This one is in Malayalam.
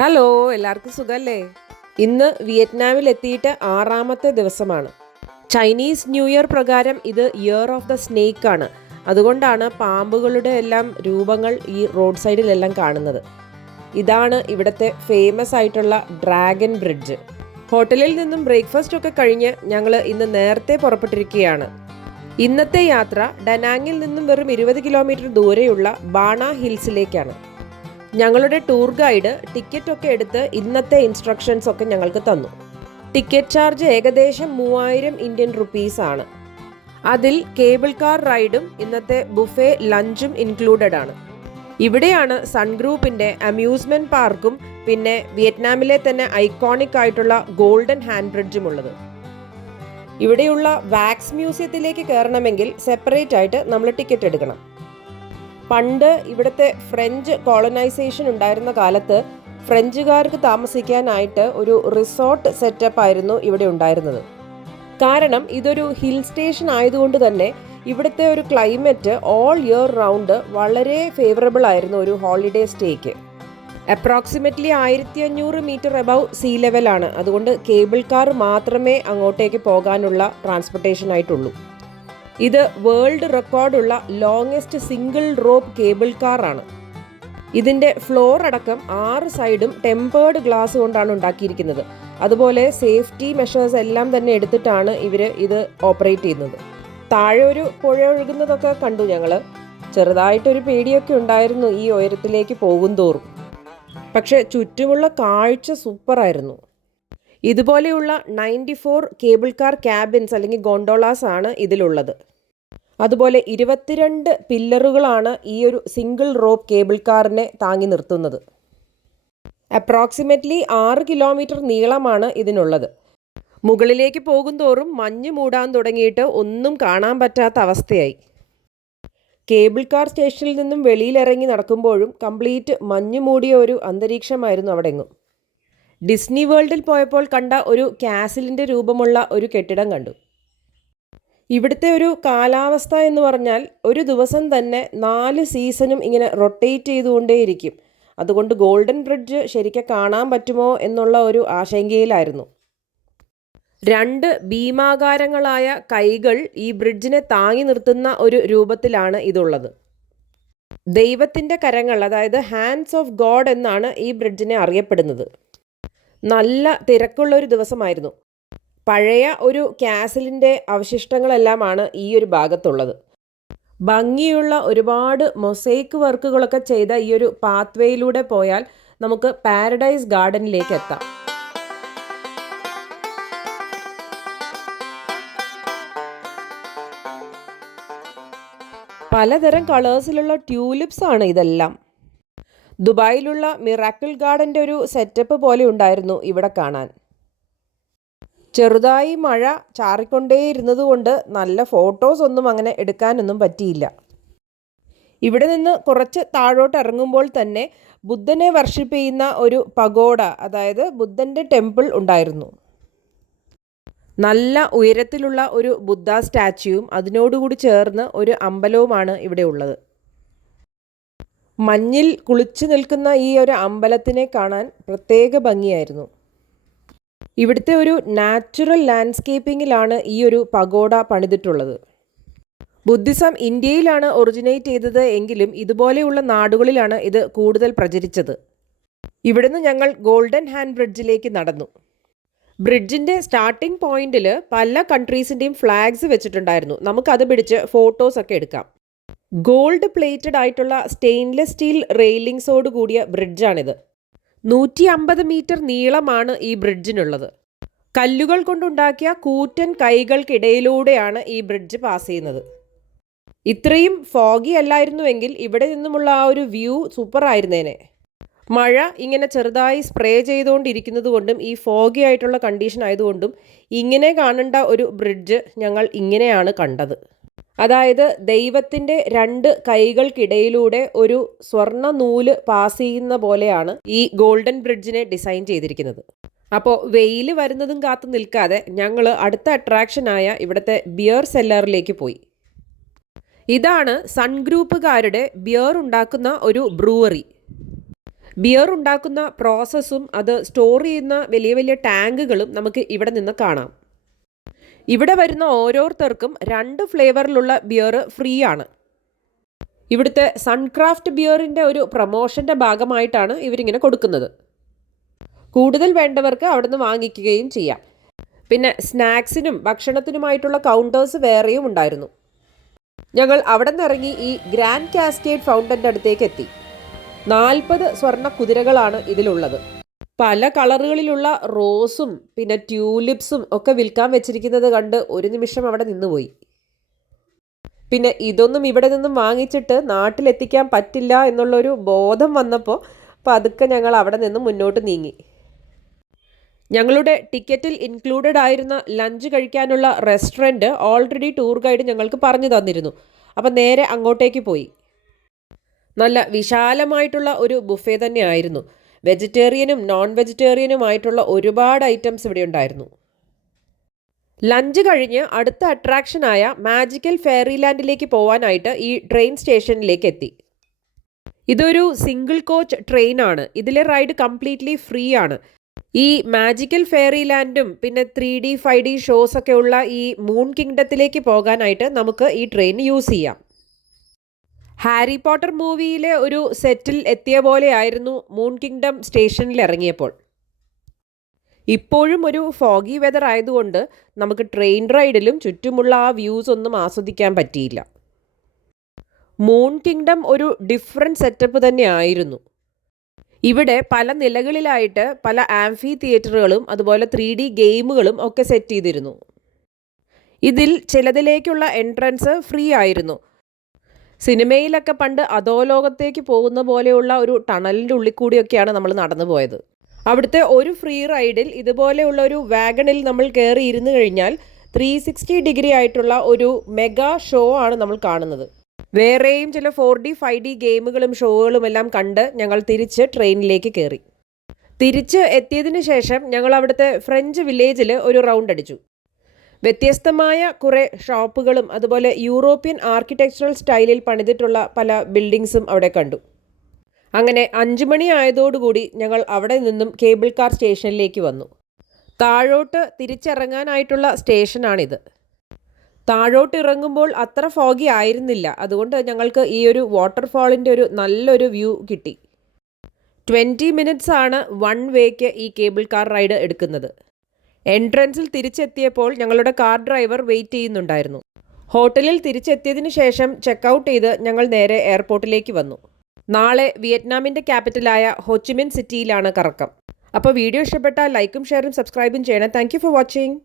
ഹലോ, എല്ലാവർക്കും സുഖല്ലേ? ഇന്ന് വിയറ്റ്നാമിൽ എത്തിയിട്ട് 6ാമത്തെ ദിവസമാണ്. ചൈനീസ് ന്യൂ ഇയർ പ്രകാരം ഇത് ഇയർ ഓഫ് ദ സ്നേക്ക് ആണ്. അതുകൊണ്ടാണ് പാമ്പുകളുടെ എല്ലാം രൂപങ്ങൾ ഈ റോഡ് സൈഡിലെല്ലാം കാണുന്നത്. ഇതാണ് ഇവിടുത്തെ ഫേമസ് ആയിട്ടുള്ള ഡ്രാഗൺ ബ്രിഡ്ജ്. ഹോട്ടലിൽ നിന്നും ബ്രേക്ക്ഫാസ്റ്റ് ഒക്കെ കഴിഞ്ഞ് ഞങ്ങൾ ഇന്ന് നേരത്തെ പുറപ്പെട്ടിരിക്കുകയാണ്. ഇന്നത്തെ യാത്ര ഡനാങ്ങിൽ നിന്നും വെറും 20 കിലോമീറ്റർ ദൂരെയുള്ള ബാണ ഹിൽസിലേക്കാണ്. ഞങ്ങളുടെ ടൂർ ഗൈഡ് ടിക്കറ്റ് ഒക്കെ എടുത്ത് ഇന്നത്തെ ഇൻസ്ട്രക്ഷൻസ് ഒക്കെ ഞങ്ങൾക്ക് തന്നു. ടിക്കറ്റ് ചാർജ് ഏകദേശം 3000 ഇന്ത്യൻ റുപ്പീസ് ആണ്. അതിൽ കേബിൾ കാർ റൈഡും ഇന്നത്തെ ബുഫേ ലഞ്ചും ഇൻക്ലൂഡഡ് ആണ്. ഇവിടെയാണ് സൺ ഗ്രൂപ്പിന്റെ അമ്യൂസ്മെന്റ് പാർക്കും പിന്നെ വിയറ്റ്നാമിലെ തന്നെ ഐക്കോണിക് ആയിട്ടുള്ള ഗോൾഡൻ ഹാൻഡ് ബ്രിഡ്ജും ഉള്ളത്. ഇവിടെയുള്ള വാക്സ് മ്യൂസിയത്തിലേക്ക് കയറണമെങ്കിൽ സെപ്പറേറ്റ് ആയിട്ട് നമ്മൾ ടിക്കറ്റ് എടുക്കണം. പണ്ട് ഇവിടുത്തെ ഫ്രഞ്ച് കോളനൈസേഷൻ ഉണ്ടായിരുന്ന കാലത്ത് ഫ്രഞ്ചുകാർക്ക് താമസിക്കാനായിട്ട് ഒരു റിസോർട്ട് സെറ്റപ്പ് ആയിരുന്നു ഇവിടെ ഉണ്ടായിരുന്നത്. കാരണം ഇതൊരു ഹിൽ സ്റ്റേഷൻ ആയതുകൊണ്ട് തന്നെ ഇവിടുത്തെ ഒരു ക്ലൈമറ്റ് ഓൾ ഇയർ റൗണ്ട് വളരെ ഫേവറബിൾ ആയിരുന്നു ഒരു ഹോളിഡേ സ്റ്റേക്ക്. അപ്രോക്സിമറ്റ്ലി 1500 മീറ്റർ എബവ് സീ ലെവലാണ്. അതുകൊണ്ട് കേബിൾ കാർ മാത്രമേ അങ്ങോട്ടേക്ക് പോകാനുള്ള ട്രാൻസ്പോർട്ടേഷൻ ആയിട്ടുള്ളൂ. ഇത് വേൾഡ് റെക്കോർഡുള്ള longest single rope cable car ആണ്. ഇതിൻ്റെ ഫ്ലോർ അടക്കം 6 സൈഡും ടെമ്പേർഡ് ഗ്ലാസ് കൊണ്ടാണ് ഉണ്ടാക്കിയിരിക്കുന്നത്. അതുപോലെ സേഫ്റ്റി മെഷേഴ്സ് എല്ലാം തന്നെ എടുത്തിട്ടാണ് ഇവർ ഇത് ഓപ്പറേറ്റ് ചെയ്യുന്നത്. താഴെ ഒരു പുഴ ഒഴുകുന്നതൊക്കെ കണ്ടു ഞങ്ങൾ. ചെറുതായിട്ടൊരു പേടിയൊക്കെ ഉണ്ടായിരുന്നു ഈ ഉയരത്തിലേക്ക് പോകും തോറും. പക്ഷെ ചുറ്റുമുള്ള കാഴ്ച സൂപ്പറായിരുന്നു. ഇതുപോലെയുള്ള 94 കേബിൾ കാർ ക്യാബിൻസ് അല്ലെങ്കിൽ ഗോണ്ടോളാസ് ആണ് ഇതിലുള്ളത്. അതുപോലെ 22 പില്ലറുകളാണ് ഈ ഒരു സിംഗിൾ റോപ്പ് കേബിൾ കാറിനെ താങ്ങി നിർത്തുന്നത്. അപ്രോക്സിമറ്റ്ലി 6 കിലോമീറ്റർ നീളമാണ് ഇതിനുള്ളത്. മുകളിലേക്ക് പോകുന്തോറും മഞ്ഞ് മൂടാൻ തുടങ്ങിയിട്ട് ഒന്നും കാണാൻ പറ്റാത്ത അവസ്ഥയായി. കേബിൾ കാർ സ്റ്റേഷനിൽ നിന്നും വെളിയിലിറങ്ങി നടക്കുമ്പോഴും കംപ്ലീറ്റ് മഞ്ഞ് മൂടിയ ഒരു അന്തരീക്ഷമായിരുന്നു അവിടെ എങ്ങും. ഡിസ്നി വേൾഡിൽ പോയപ്പോൾ കണ്ട ഒരു കാസിലിൻ്റെ രൂപമുള്ള ഒരു കെട്ടിടം കണ്ടു. ഇവിടുത്തെ ഒരു കാലാവസ്ഥ എന്ന് പറഞ്ഞാൽ ഒരു ദിവസം തന്നെ 4 സീസണും ഇങ്ങനെ റൊട്ടേറ്റ് ചെയ്തുകൊണ്ടേയിരിക്കും. അതുകൊണ്ട് ഗോൾഡൻ ബ്രിഡ്ജ് ശരിക്കും കാണാൻ പറ്റുമോ എന്നുള്ള ഒരു ആശങ്കയിലായിരുന്നു. 2 ഭീമാകാരങ്ങളായ കൈകൾ ഈ ബ്രിഡ്ജിനെ താങ്ങി നിർത്തുന്ന ഒരു രൂപത്തിലാണ് ഇതുള്ളത്. ദൈവത്തിൻ്റെ കരങ്ങൾ, അതായത് ഹാൻഡ്സ് ഓഫ് ഗോഡ് എന്നാണ് ഈ ബ്രിഡ്ജിനെ അറിയപ്പെടുന്നത്. നല്ല തിരക്കുള്ളൊരു ദിവസമായിരുന്നു. പഴയ ഒരു കാസിലിൻ്റെ അവശിഷ്ടങ്ങളെല്ലാമാണ് ഈ ഒരു ഭാഗത്തുള്ളത്. ഭംഗിയുള്ള ഒരുപാട് മൊസൈക്ക് വർക്കുകളൊക്കെ ചെയ്ത ഈ ഒരു പാത്വേയിലൂടെ പോയാൽ നമുക്ക് പാരഡൈസ് ഗാർഡനിലേക്ക് എത്താം. പലതരം കളേഴ്സിലുള്ള ട്യൂലിപ്സ് ആണ് ഇതെല്ലാം. ദുബായിലുള്ള മിറാക്കിൾ ഗാർഡൻ്റെ ഒരു സെറ്റപ്പ് പോലെ ഉണ്ടായിരുന്നു ഇവിടെ കാണാൻ. ചെറുതായി മഴ ചാറിക്കൊണ്ടേയിരുന്നതുകൊണ്ട് നല്ല ഫോട്ടോസ് ഒന്നും അങ്ങനെ എടുക്കാനൊന്നും പറ്റിയില്ല. ഇവിടെ നിന്ന് കുറച്ച് താഴോട്ട് ഇറങ്ങുമ്പോൾ തന്നെ ബുദ്ധനെ വർഷിപ്പ് ചെയ്യുന്ന ഒരു പഗോഡ, അതായത് ബുദ്ധൻ്റെ ടെമ്പിൾ ഉണ്ടായിരുന്നു. നല്ല ഉയരത്തിലുള്ള ഒരു ബുദ്ധ സ്റ്റാച്യുവും അതിനോടുകൂടി ചേർന്ന് ഒരു അമ്പലവുമാണ് ഇവിടെ ഉള്ളത്. മഞ്ഞിൽ കുളിച്ചു നിൽക്കുന്ന ഈ ഒരു അമ്പലത്തിനെ കാണാൻ പ്രത്യേക ഭംഗിയായിരുന്നു. ഇവിടുത്തെ ഒരു നാച്ചുറൽ ലാൻഡ്സ്കേപ്പിങ്ങിലാണ് ഈ ഒരു പഗോഡ പണിതിട്ടുള്ളത്. ബുദ്ധിസം ഇന്ത്യയിലാണ് ഒറിജിനേറ്റ് ചെയ്തത് എങ്കിലും ഇതുപോലെയുള്ള നാടുകളിലാണ് ഇത് കൂടുതൽ പ്രചരിച്ചത്. ഇവിടുന്ന് ഞങ്ങൾ ഗോൾഡൻ ഹാൻഡ് ബ്രിഡ്ജിലേക്ക് നടന്നു. ബ്രിഡ്ജിൻ്റെ സ്റ്റാർട്ടിംഗ് പോയിന്റിൽ പല കൺട്രീസിൻ്റെയും ഫ്ലാഗ്സ് വെച്ചിട്ടുണ്ടായിരുന്നു. നമുക്കത് പിടിച്ച് ഫോട്ടോസൊക്കെ എടുക്കാം. ഗോൾഡ് പ്ലേറ്റഡ് ആയിട്ടുള്ള സ്റ്റെയിൻലെസ് സ്റ്റീൽ റെയിലിങ്സോട് കൂടിയ ബ്രിഡ്ജാണിത്. 150 മീറ്റർ നീളമാണ് ഈ ബ്രിഡ്ജിനുള്ളത്. കല്ലുകൾ കൊണ്ടുണ്ടാക്കിയ കൂറ്റൻ കൈകൾക്കിടയിലൂടെയാണ് ഈ ബ്രിഡ്ജ് പാസ് ചെയ്യുന്നത്. ഇത്രയും ഫോഗി അല്ലായിരുന്നുവെങ്കിൽ ഇവിടെ നിന്നുമുള്ള ആ ഒരു വ്യൂ സൂപ്പർ ആയിരുന്നേനെ. മഴ ഇങ്ങനെ ചെറുതായി സ്പ്രേ ചെയ്തുകൊണ്ടിരിക്കുന്നത് കൊണ്ടും ഈ ഫോഗി ആയിട്ടുള്ള കണ്ടീഷൻ ആയതുകൊണ്ടും ഇങ്ങനെ കാണേണ്ട ഒരു ബ്രിഡ്ജ് ഞങ്ങൾ ഇങ്ങനെയാണ് കണ്ടത്. അതായത് ദൈവത്തിൻ്റെ 2 കൈകൾക്കിടയിലൂടെ ഒരു സ്വർണ്ണ നൂല് പാസ് ചെയ്യുന്ന പോലെയാണ് ഈ ഗോൾഡൻ ബ്രിഡ്ജിനെ ഡിസൈൻ ചെയ്തിരിക്കുന്നത്. അപ്പോൾ വെയിൽ വരുന്നതും കാത്തു നിൽക്കാതെ ഞങ്ങൾ അടുത്ത അട്രാക്ഷനായ ഇവിടുത്തെ ബിയർ സെല്ലറിലേക്ക് പോയി. ഇതാണ് സൺ ഗ്രൂപ്പുകാരുടെ ബിയർ ഉണ്ടാക്കുന്ന ഒരു ബ്രൂവറി. ബിയർ ഉണ്ടാക്കുന്ന പ്രോസസ്സും അത് സ്റ്റോർ ചെയ്യുന്ന വലിയ വലിയ ടാങ്കുകളും നമുക്ക് ഇവിടെ നിന്ന് കാണാം. ഇവിടെ വരുന്ന ഓരോരുത്തർക്കും 2 ഫ്ലേവറിലുള്ള ബിയർ ഫ്രീ ആണ്. ഇവിടുത്തെ സൺക്രാഫ്റ്റ് ബിയറിൻ്റെ ഒരു പ്രൊമോഷൻ്റെ ഭാഗമായിട്ടാണ് ഇവരിങ്ങനെ കൊടുക്കുന്നത്. കൂടുതൽ വേണ്ടവർക്ക് അവിടുന്ന് വാങ്ങിക്കുകയും ചെയ്യാം. പിന്നെ സ്നാക്സിനും ഭക്ഷണത്തിനുമായിട്ടുള്ള കൗണ്ടേഴ്സ് വേറെയും ഉണ്ടായിരുന്നു. ഞങ്ങൾ അവിടെ നിന്ന് ഇറങ്ങി ഈ ഗ്രാൻഡ് കാസ്കേഡ് ഫൗണ്ടൻ്റെ അടുത്തേക്ക് എത്തി. 40 സ്വർണ്ണ കുതിരകളാണ് ഇതിലുള്ളത്. പല കളറുകളിലുള്ള റോസും പിന്നെ ട്യൂലിപ്സും ഒക്കെ വിൽക്കാൻ വെച്ചിരിക്കുന്നത് കണ്ട് ഒരു നിമിഷം അവിടെ നിന്നുപോയി. പിന്നെ ഇതൊന്നും ഇവിടെ നിന്നും വാങ്ങിച്ചിട്ട് നാട്ടിലെത്തിക്കാൻ പറ്റില്ല എന്നുള്ളൊരു ബോധം വന്നപ്പോൾ പതുക്കെ ഞങ്ങൾ അവിടെ നിന്നും മുന്നോട്ട് നീങ്ങി. ഞങ്ങളുടെ ടിക്കറ്റിൽ ഇൻക്ലൂഡഡ് ആയിരുന്ന ലഞ്ച് കഴിക്കാനുള്ള റെസ്റ്റോറൻറ്റ് ഓൾറെഡി ടൂർ ഗൈഡ് ഞങ്ങൾക്ക് പറഞ്ഞു തന്നിരുന്നു. അപ്പം നേരെ അങ്ങോട്ടേക്ക് പോയി. നല്ല വിശാലമായിട്ടുള്ള ഒരു ബുഫേ തന്നെയായിരുന്നു. വെജിറ്റേറിയനും നോൺ വെജിറ്റേറിയനുമായിട്ടുള്ള ഒരുപാട് ഐറ്റംസ് ഇവിടെ ഉണ്ടായിരുന്നു. ലഞ്ച് കഴിഞ്ഞ് അടുത്ത അട്രാക്ഷനായ മാജിക്കൽ ഫെയറിലാൻഡിലേക്ക് പോകാനായിട്ട് ഈ ട്രെയിൻ സ്റ്റേഷനിലേക്ക് എത്തി. ഇതൊരു സിംഗിൾ കോച്ച് ട്രെയിനാണ്. ഇതിലെ റൈഡ് കംപ്ലീറ്റ്ലി ഫ്രീ ആണ്. ഈ മാജിക്കൽ ഫെയറിലാൻഡും പിന്നെ 3D 5D ഷോസ് ഒക്കെ ഉള്ള ഈ മൂൺ കിങ്ഡത്തിലേക്ക് പോകാനായിട്ട് നമുക്ക് ഈ ട്രെയിൻ യൂസ് ചെയ്യാം. ഹാരി പോട്ടർ മൂവിയിലെ ഒരു സെറ്റിൽ എത്തിയ പോലെയായിരുന്നു മൂൺ കിങ്ഡം സ്റ്റേഷനിൽ ഇറങ്ങിയപ്പോൾ. ഇപ്പോഴും ഒരു ഫോഗി വെതർ ആയതുകൊണ്ട് നമുക്ക് ട്രെയിൻ റൈഡിലും ചുറ്റുമുള്ള ആ വ്യൂസ് ഒന്നും ആസ്വദിക്കാൻ പറ്റിയില്ല. മൂൺ കിങ്ഡം ഒരു ഡിഫറെൻറ്റ് സെറ്റപ്പ് തന്നെ ആയിരുന്നു. ഇവിടെ പല നിലകളിലായിട്ട് പല ആംഫി തിയേറ്ററുകളും അതുപോലെ 3D ഗെയിമുകളും ഒക്കെ സെറ്റ് ചെയ്തിരുന്നു. ഇതിൽ ചിലതിലേക്കുള്ള എൻട്രൻസ് ഫ്രീ ആയിരുന്നു. സിനിമയിലൊക്കെ പണ്ട് അധോലോകത്തേക്ക് പോകുന്ന പോലെയുള്ള ഒരു ടണലിൻ്റെ ഉള്ളിൽ കൂടിയൊക്കെയാണ് നമ്മൾ നടന്നു പോയത്. അവിടുത്തെ ഒരു ഫ്രീ റൈഡിൽ ഇതുപോലെയുള്ള ഒരു വാഗണിൽ നമ്മൾ കയറി ഇരുന്ന് കഴിഞ്ഞാൽ 360 ഡിഗ്രി ആയിട്ടുള്ള ഒരു മെഗാ ഷോ ആണ് നമ്മൾ കാണുന്നത്. വേറെയും ചില 4D 5D ഗെയിമുകളും ഷോകളും എല്ലാം കണ്ട് ഞങ്ങൾ തിരിച്ച് ട്രെയിനിലേക്ക് കയറി. തിരിച്ച് എത്തിയതിന് ശേഷം ഞങ്ങൾ അവിടുത്തെ ഫ്രഞ്ച് വില്ലേജിൽ ഒരു റൗണ്ട് അടിച്ചു. വ്യത്യസ്തമായ കുറേ ഷോപ്പുകളും അതുപോലെ യൂറോപ്യൻ ആർക്കിടെക്ചറൽ സ്റ്റൈലിൽ പണിതിട്ടുള്ള പല ബിൽഡിങ്സും അവിടെ കണ്ടു. അങ്ങനെ 5 മണി ആയതോടുകൂടി ഞങ്ങൾ അവിടെ നിന്നും കേബിൾ കാർ സ്റ്റേഷനിലേക്ക് വന്നു. താഴോട്ട് തിരിച്ചിറങ്ങാനായിട്ടുള്ള സ്റ്റേഷനാണിത്. താഴോട്ട് ഇറങ്ങുമ്പോൾ അത്ര ഫോഗി ആയിരുന്നില്ല. അതുകൊണ്ട് ഞങ്ങൾക്ക് ഈ ഒരു വാട്ടർഫാളിൻ്റെ ഒരു നല്ലൊരു വ്യൂ കിട്ടി. 20 മിനിറ്റ്സ് ആണ് 1 വേക്ക് ഈ കേബിൾ കാർ റൈഡ് എടുക്കുന്നത്. എൻട്രൻസിൽ തിരിച്ചെത്തിയപ്പോൾ ഞങ്ങളുടെ കാർ ഡ്രൈവർ വെയിറ്റ് ചെയ്യുന്നുണ്ടായിരുന്നു. ഹോട്ടലിൽ തിരിച്ചെത്തിയതിന് ശേഷം ചെക്കൗട്ട് ചെയ്ത് ഞങ്ങൾ നേരെ എയർപോർട്ടിലേക്ക് വന്നു. നാളെ വിയറ്റ്നാമിൻ്റെ ക്യാപിറ്റലായ ഹോച്ചിമിൻ സിറ്റിയിലാണ് കറക്കം. അപ്പോൾ വീഡിയോ ഇഷ്ടപ്പെട്ടാൽ ലൈക്കും ഷെയറും സബ്സ്ക്രൈബും ചെയ്യണം. Thank you for watching.